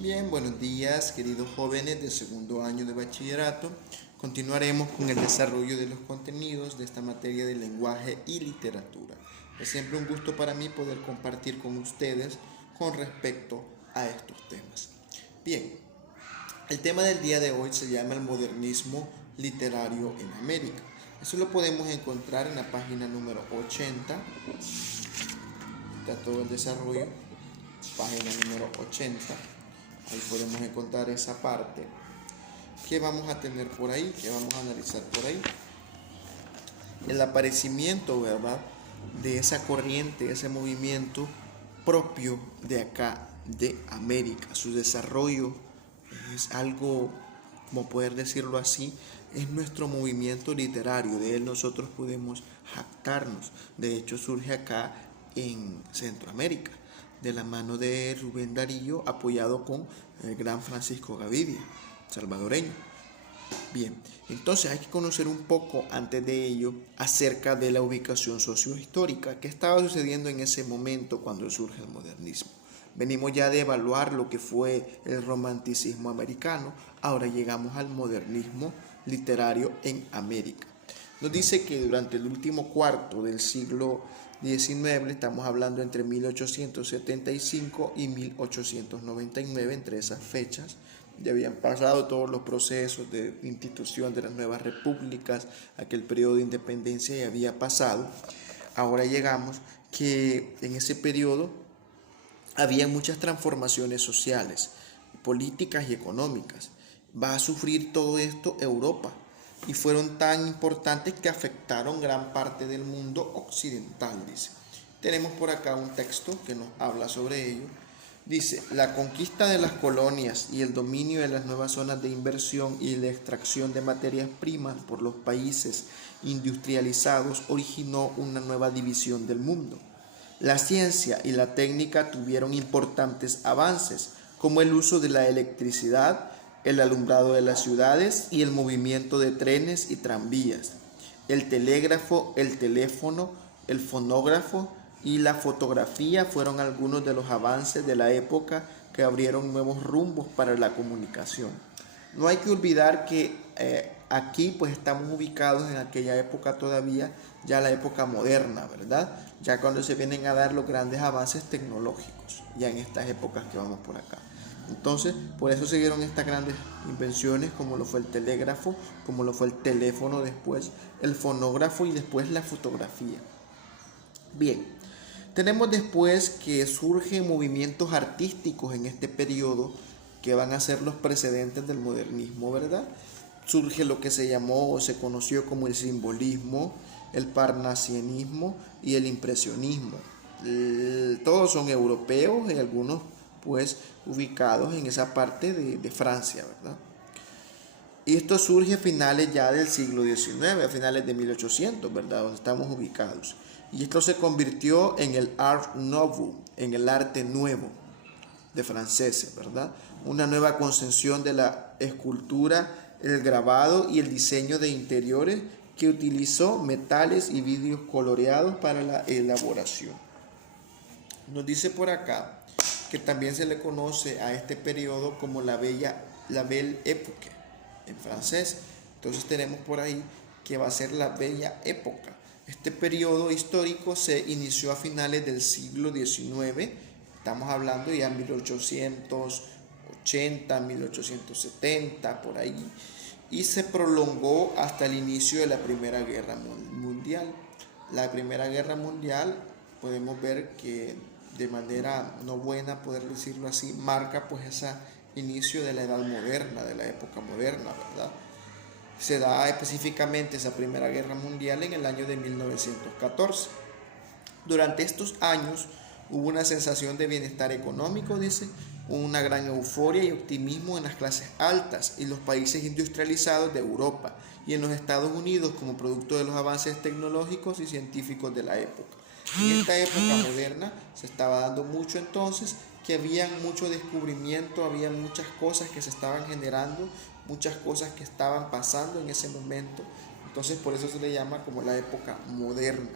Bien, buenos días, queridos jóvenes del segundo año de bachillerato. Continuaremos con el desarrollo de los contenidos de esta materia de lenguaje y literatura. Es siempre un gusto para mí poder compartir con ustedes con respecto a estos temas. Bien, el tema del día de hoy se llama el modernismo literario en América. Eso lo podemos encontrar en la página número 80. Está todo el desarrollo, página número 80. Ahí podemos encontrar esa parte que vamos a tener por ahí, que vamos a analizar por ahí. El aparecimiento, ¿verdad?, de esa corriente, ese movimiento propio de acá, de América. Su desarrollo es algo, como poder decirlo así, es nuestro movimiento literario. De él nosotros podemos jactarnos. De hecho, surge acá en Centroamérica, de la mano de Rubén Darío, apoyado con el gran Francisco Gavidia, salvadoreño. Bien, entonces hay que conocer un poco antes de ello acerca de la ubicación sociohistórica que estaba sucediendo en ese momento cuando surge el modernismo. Venimos ya de evaluar lo que fue el romanticismo americano, ahora llegamos al modernismo literario en América. Nos dice que durante el último cuarto del siglo XIX, estamos hablando entre 1875 y 1899, entre esas fechas, ya habían pasado todos los procesos de institución de las nuevas repúblicas, aquel periodo de independencia ya había pasado. Ahora llegamos que en ese periodo había muchas transformaciones sociales, políticas y económicas. Va a sufrir todo esto Europa y fueron tan importantes que afectaron gran parte del mundo occidental, dice. Tenemos por acá un texto que nos habla sobre ello. Dice, la conquista de las colonias y el dominio de las nuevas zonas de inversión y la extracción de materias primas por los países industrializados originó una nueva división del mundo. La ciencia y la técnica tuvieron importantes avances, como el uso de la electricidad, el alumbrado de las ciudades y el movimiento de trenes y tranvías. El telégrafo, el teléfono, el fonógrafo y la fotografía fueron algunos de los avances de la época que abrieron nuevos rumbos para la comunicación. No hay que olvidar que aquí pues estamos ubicados en aquella época todavía, ya la época moderna, ¿verdad? Ya cuando se vienen a dar los grandes avances tecnológicos, ya en estas épocas que vamos por acá. Entonces, por eso se dieron estas grandes invenciones como lo fue el telégrafo, como lo fue el teléfono después, el fonógrafo y después la fotografía. Bien, tenemos después que surgen movimientos artísticos en este periodo que van a ser los precedentes del modernismo, ¿verdad? Surge lo que se llamó o se conoció como el simbolismo, el parnasianismo y el impresionismo. Todos son europeos y algunos pues ubicados en esa parte de Francia, ¿verdad? Y esto surge a finales ya del siglo XIX, a finales de 1800, ¿verdad? Donde estamos ubicados. Y esto se convirtió en el Art Nouveau, en el arte nuevo de franceses, ¿verdad? Una nueva concepción de la escultura, el grabado y el diseño de interiores que utilizó metales y vidrios coloreados para la elaboración. Nos dice por acá que también se le conoce a este periodo como la Belle Époque en francés. Entonces tenemos por ahí que va a ser la Bella Época. Este periodo histórico se inició a finales del siglo XIX, estamos hablando ya 1880, 1870, por ahí, y se prolongó hasta el inicio de la Primera Guerra Mundial. La Primera Guerra Mundial, podemos ver que de manera no buena, poder decirlo así, marca pues ese inicio de la edad moderna, de la época moderna, ¿verdad? Se da específicamente esa Primera Guerra Mundial en el año de 1914. Durante estos años hubo una sensación de bienestar económico, dice, una gran euforia y optimismo en las clases altas y los países industrializados de Europa y en los Estados Unidos como producto de los avances tecnológicos y científicos de la época. En esta época moderna se estaba dando mucho entonces que había mucho descubrimiento, había muchas cosas que se estaban generando, muchas cosas que estaban pasando en ese momento. Entonces por eso se le llama como la época moderna.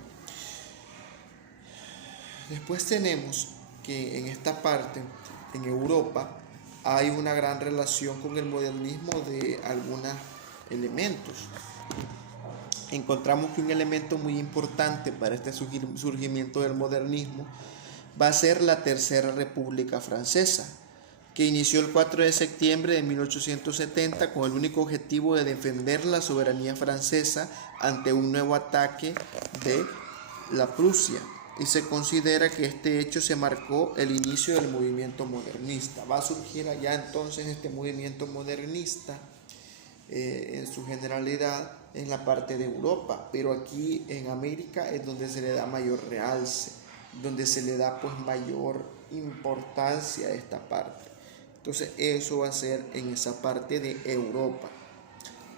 Después tenemos que en esta parte, en Europa, hay una gran relación con el modernismo de algunos elementos. Encontramos que un elemento muy importante para este surgimiento del modernismo va a ser la Tercera República Francesa, que inició el 4 de septiembre de 1870 con el único objetivo de defender la soberanía francesa ante un nuevo ataque de la Prusia. Y se considera que este hecho se marcó el inicio del movimiento modernista. Va a surgir allá entonces este movimiento modernista en su generalidad en la parte de Europa, pero aquí en América es donde se le da mayor realce, donde se le da pues mayor importancia a esta parte. Entonces eso va a ser en esa parte de Europa.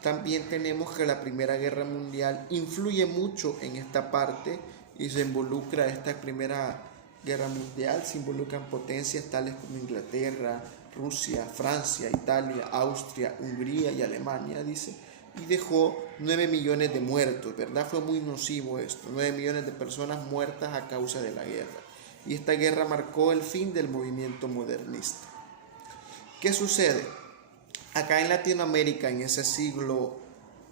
También tenemos que la Primera Guerra Mundial influye mucho en esta parte y se involucra esta Primera Guerra Mundial, se involucran potencias tales como Inglaterra, Rusia, Francia, Italia, Austria, Hungría y Alemania, dice, y dejó 9 millones de muertos, ¿verdad? Fue muy nocivo esto, 9 millones de personas muertas a causa de la guerra. Y esta guerra marcó el fin del movimiento modernista. ¿Qué sucede? Acá en Latinoamérica, en ese siglo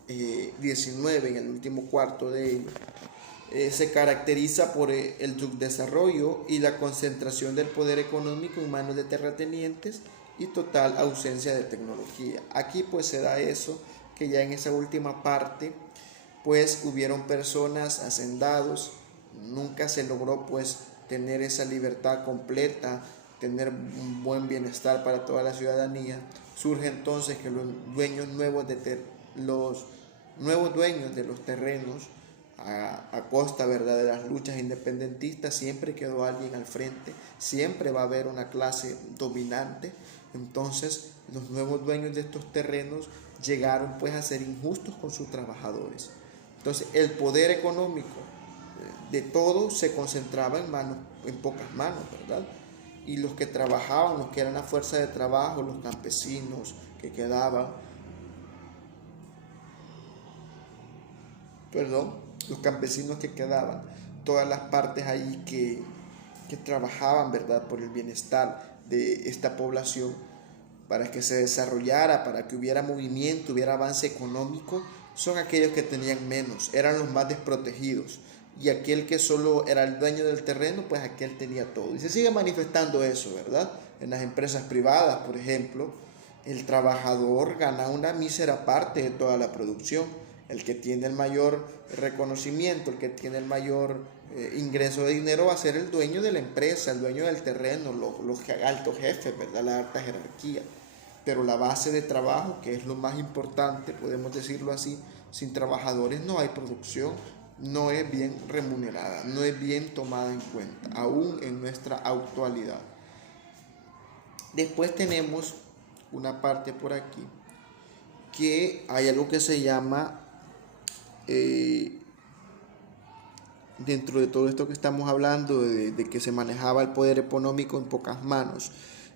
XIX, en el último cuarto de ello, se caracteriza por el subdesarrollo y la concentración del poder económico en manos de terratenientes y total ausencia de tecnología. Aquí pues se da eso, que ya en esa última parte pues hubieron personas, hacendados, nunca se logró pues tener esa libertad completa, tener un buen bienestar para toda la ciudadanía. Surge entonces que los nuevos dueños de los terrenos, a costa, ¿verdad?, de las luchas independentistas, siempre quedó alguien al frente, siempre va a haber una clase dominante. Entonces los nuevos dueños de estos terrenos llegaron pues a ser injustos con sus trabajadores. Entonces el poder económico de todo se concentraba en pocas manos, ¿verdad? Y los que trabajaban, los que eran la fuerza de trabajo, los campesinos que quedaban, los campesinos que quedaban, todas las partes ahí que trabajaban, ¿verdad?, por el bienestar de esta población, para que se desarrollara, para que hubiera movimiento, hubiera avance económico, son aquellos que tenían menos, eran los más desprotegidos. Y aquel que solo era el dueño del terreno, pues aquel tenía todo. Y se sigue manifestando eso, ¿verdad? En las empresas privadas, por ejemplo, el trabajador gana una mísera parte de toda la producción. El que tiene el mayor reconocimiento, el que tiene el mayor ingreso de dinero va a ser el dueño de la empresa, el dueño del terreno, los altos jefes, ¿verdad?, la alta jerarquía. Pero la base de trabajo, que es lo más importante, podemos decirlo así, sin trabajadores no hay producción, no es bien remunerada, no es bien tomada en cuenta, aún en nuestra actualidad. Después tenemos una parte por aquí, que hay algo que se llama, dentro de todo esto que estamos hablando, de que se manejaba el poder económico en pocas manos,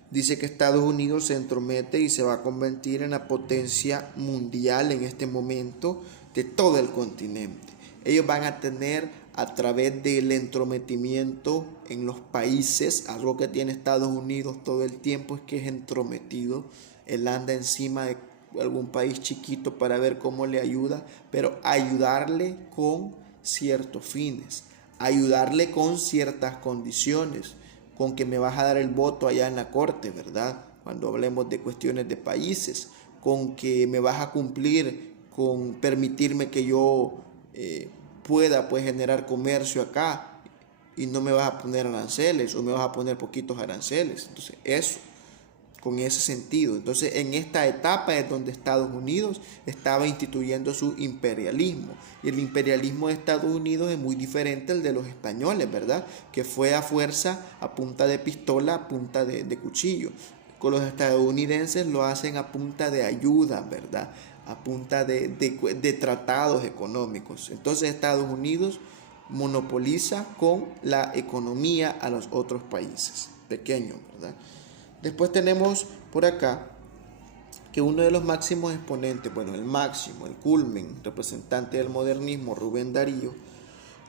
dice que Estados Unidos se entromete y se va a convertir en la potencia mundial en este momento de todo el continente. Ellos van a tener, a través del entrometimiento en los países, algo que tiene Estados Unidos todo el tiempo es que es entrometido. Él anda encima de algún país chiquito para ver cómo le ayuda, pero ayudarle con ciertos fines, ayudarle con ciertas condiciones, con que me vas a dar el voto allá en la corte, ¿verdad?, cuando hablemos de cuestiones de países, con que me vas a cumplir con permitirme que yo pueda pues generar comercio acá y no me vas a poner aranceles o me vas a poner poquitos aranceles. Entonces eso, con ese sentido. Entonces en esta etapa es donde Estados Unidos estaba instituyendo su imperialismo, y el imperialismo de Estados Unidos es muy diferente al de los españoles, ¿verdad?, que fue a fuerza, a punta de pistola, a punta de cuchillo. Con los estadounidenses lo hacen a punta de ayuda, ¿verdad?, a punta de tratados económicos. Entonces Estados Unidos monopoliza con la economía a los otros países pequeños, ¿verdad? Después tenemos por acá que uno de los máximos exponentes, bueno, el máximo, el culmen, representante del modernismo, Rubén Darío,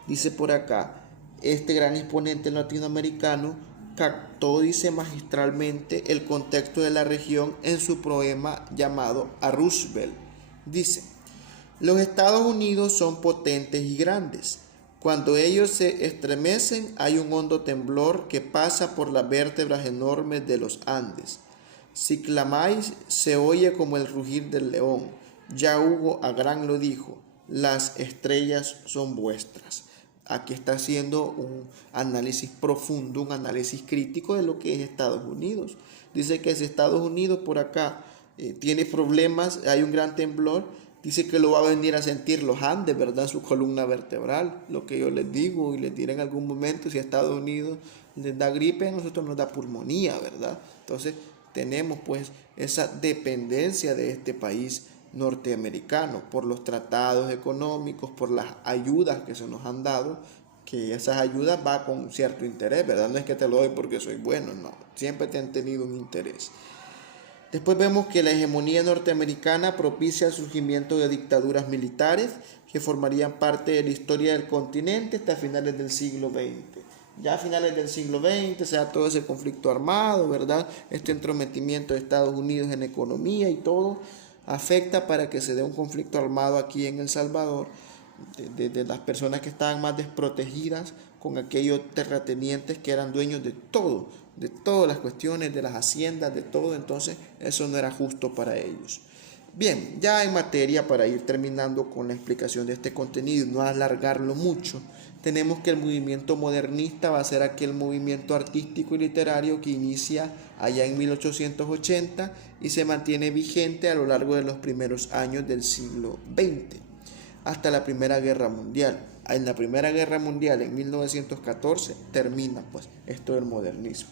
dice por acá, este gran exponente latinoamericano captó, dice magistralmente, el contexto de la región en su poema llamado A Roosevelt. Dice: los Estados Unidos son potentes y grandes. Cuando ellos se estremecen, hay un hondo temblor que pasa por las vértebras enormes de los Andes. Si clamáis, se oye como el rugir del león. Ya Hugo Agrán lo dijo: las estrellas son vuestras. Aquí está haciendo un análisis profundo, un análisis crítico de lo que es Estados Unidos. Dice que si Estados Unidos por acá tiene problemas, hay un gran temblor, dice que lo va a venir a sentir los Andes, ¿verdad? Su columna vertebral. Lo que yo les digo y les diré en algún momento, si a Estados Unidos les da gripe, a nosotros nos da pulmonía, ¿verdad? Entonces tenemos pues esa dependencia de este país norteamericano por los tratados económicos, por las ayudas que se nos han dado, que esas ayudas va con cierto interés, ¿verdad? No es que te lo doy porque soy bueno, no, siempre te han tenido un interés. Después vemos que la hegemonía norteamericana propicia el surgimiento de dictaduras militares que formarían parte de la historia del continente hasta finales del siglo XX. Ya a finales del siglo XX se da todo ese conflicto armado, ¿verdad? Este entrometimiento de Estados Unidos en economía y todo afecta para que se dé un conflicto armado aquí en El Salvador de las personas que estaban más desprotegidas con aquellos terratenientes que eran dueños de todo, de todas las cuestiones, de las haciendas, de todo. Entonces eso no era justo para ellos. Bien, ya en materia, para ir terminando con la explicación de este contenido y no alargarlo mucho, tenemos que el movimiento modernista va a ser aquel movimiento artístico y literario que inicia allá en 1880 y se mantiene vigente a lo largo de los primeros años del siglo XX, hasta la Primera Guerra Mundial. En la Primera Guerra Mundial, en 1914, termina pues esto del modernismo.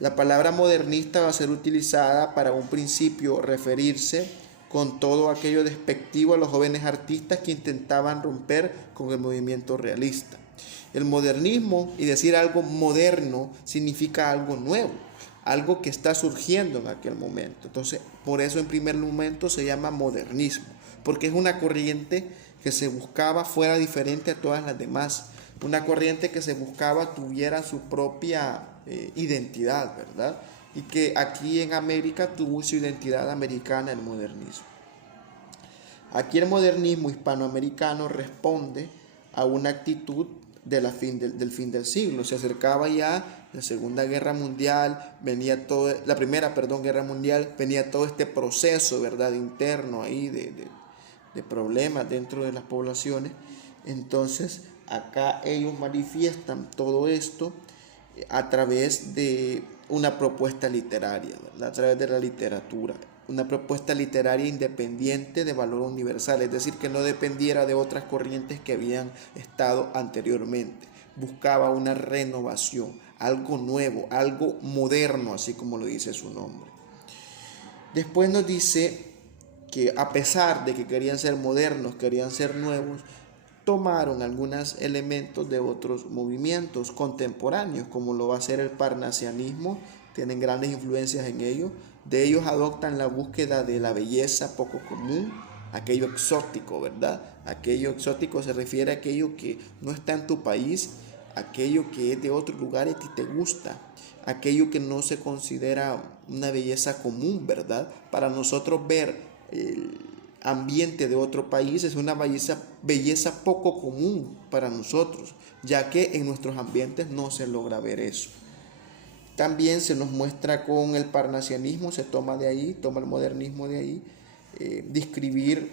La palabra modernista va a ser utilizada para un principio referirse con todo aquello despectivo a los jóvenes artistas que intentaban romper con el movimiento realista. El modernismo, y decir algo moderno, significa algo nuevo, algo que está surgiendo en aquel momento. Entonces, por eso en primer momento se llama modernismo, porque es una corriente que se buscaba fuera diferente a todas las demás, una corriente que se buscaba tuviera su propia identidad, ¿verdad? Y que aquí en América tuvo su identidad americana, el modernismo. Aquí el modernismo hispanoamericano responde a una actitud del fin del siglo. Se acercaba ya la Segunda Guerra Mundial, venía todo, la Primera, Guerra Mundial, venía todo este proceso, ¿verdad?, interno ahí de problemas dentro de las poblaciones. Entonces acá ellos manifiestan todo esto a través de una propuesta literaria, ¿verdad?, a través de la literatura, una propuesta literaria independiente de valor universal, es decir, que no dependiera de otras corrientes que habían estado anteriormente. Buscaba una renovación, algo nuevo, algo moderno, así como lo dice su nombre. Después nos dice que a pesar de que querían ser modernos, querían ser nuevos, tomaron algunos elementos de otros movimientos contemporáneos, como lo va a ser el parnasianismo, tienen grandes influencias en ello. De ellos adoptan la búsqueda de la belleza poco común, aquello exótico, ¿verdad? Aquello exótico se refiere a aquello que no está en tu país, aquello que es de otro lugar y a ti te gusta, aquello que no se considera una belleza común, ¿verdad? Para nosotros ver el ambiente de otro país es una belleza poco común para nosotros, ya que en nuestros ambientes no se logra ver eso. También se nos muestra con el parnasianismo, se toma de ahí, toma el modernismo de ahí, describir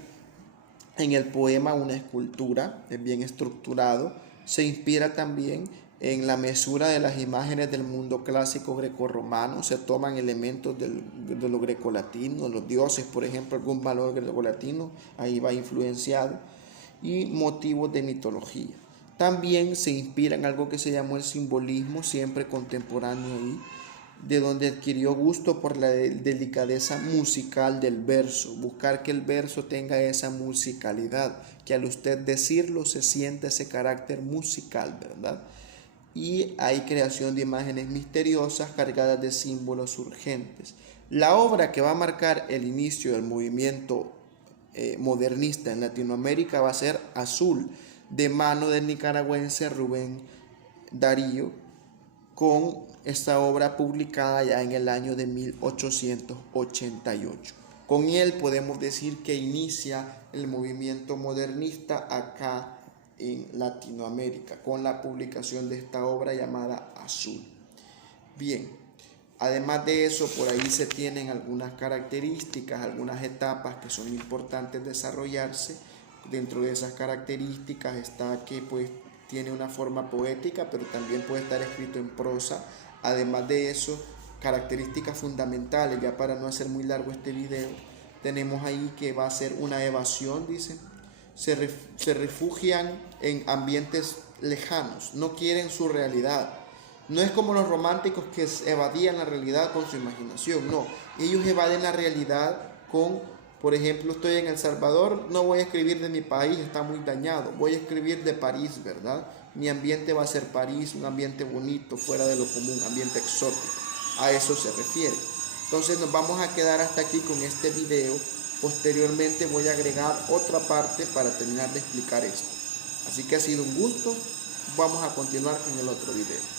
en el poema una escultura, es bien estructurado, se inspira también en la mesura de las imágenes del mundo clásico grecorromano, se toman elementos de lo grecolatino, los dioses, por ejemplo, algún valor grecolatino, ahí va influenciado, y motivos de mitología. También se inspira en algo que se llamó el simbolismo, siempre contemporáneo ahí, de donde adquirió gusto por la delicadeza musical del verso, buscar que el verso tenga esa musicalidad, que al usted decirlo se sienta ese carácter musical, ¿verdad? Y hay creación de imágenes misteriosas cargadas de símbolos urgentes. La obra que va a marcar el inicio del movimiento modernista en Latinoamérica va a ser Azul, de mano del nicaragüense Rubén Darío, con esta obra publicada ya en el año de 1888. Con él podemos decir que inicia el movimiento modernista acá en Latinoamérica, con la publicación de esta obra llamada Azul. Bien, además de eso, por ahí se tienen algunas características, algunas etapas que son importantes desarrollarse. Dentro de esas características está que pues tiene una forma poética, pero también puede estar escrito en prosa. Además de eso, características fundamentales, ya para no hacer muy largo este video, tenemos ahí que va a ser una evasión, dice. Se refugian en ambientes lejanos, no quieren su realidad. No es como los románticos que evadían la realidad con su imaginación, no. Ellos evaden la realidad con, por ejemplo, estoy en El Salvador, no voy a escribir de mi país, está muy dañado, voy a escribir de París, ¿verdad? Mi ambiente va a ser París, un ambiente bonito, fuera de lo común, ambiente exótico. A eso se refiere. Entonces nos vamos a quedar hasta aquí con este video. Posteriormente voy a agregar otra parte para terminar de explicar esto. Así que ha sido un gusto. Vamos a continuar con el otro video.